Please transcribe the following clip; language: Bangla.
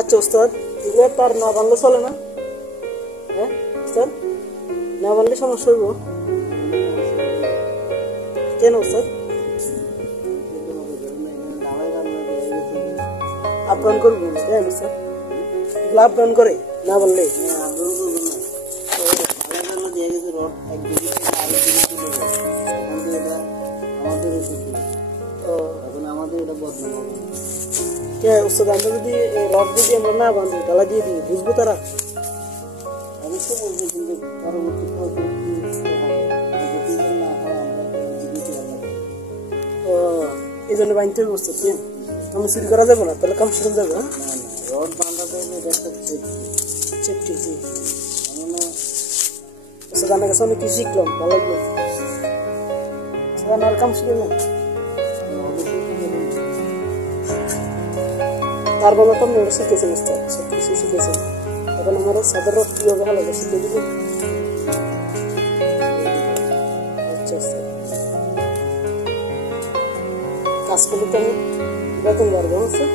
আচ্ছা ওস্তাদ, এগুলো তার না বানলে চলে না? হ্যাঁ ওস্তাদ, না বানলে সমস্যা হইব কেন ওস্তাদ? আপডাউন করবো কেন ওস্তাদ? এগুলো আপডাউন করে না বললে? ওস্তাদ আমরা যদি রড যদি আমরা না বাঁধি গালা দিয়ে দিই বুঝবো তারা? অবশ্যই বলবে, কিন্তু পরবর্তী এই জন্য বাঁধতে হবে ওস্তাদ। আমি চুরি করা যাবো না, তাহলে কাম শুরু যাবে। রড বাঁধাতে হবে সেফটি। ওস্তাদ আমার কাছে অনেক কিছু শিখলাম, ভালো লাগলো। আমার কাম শুরু না তার বাবা তো মেরে শিখেছেন ওস্তাদ, সব কিছু শিখেছেন। এখন আমার সাদর রড কীভাবে ভালো শিখে দিব। আচ্ছা ওস্তাদ, কাজ করলে তো আমি বেতন পারবো ওস্তাদ।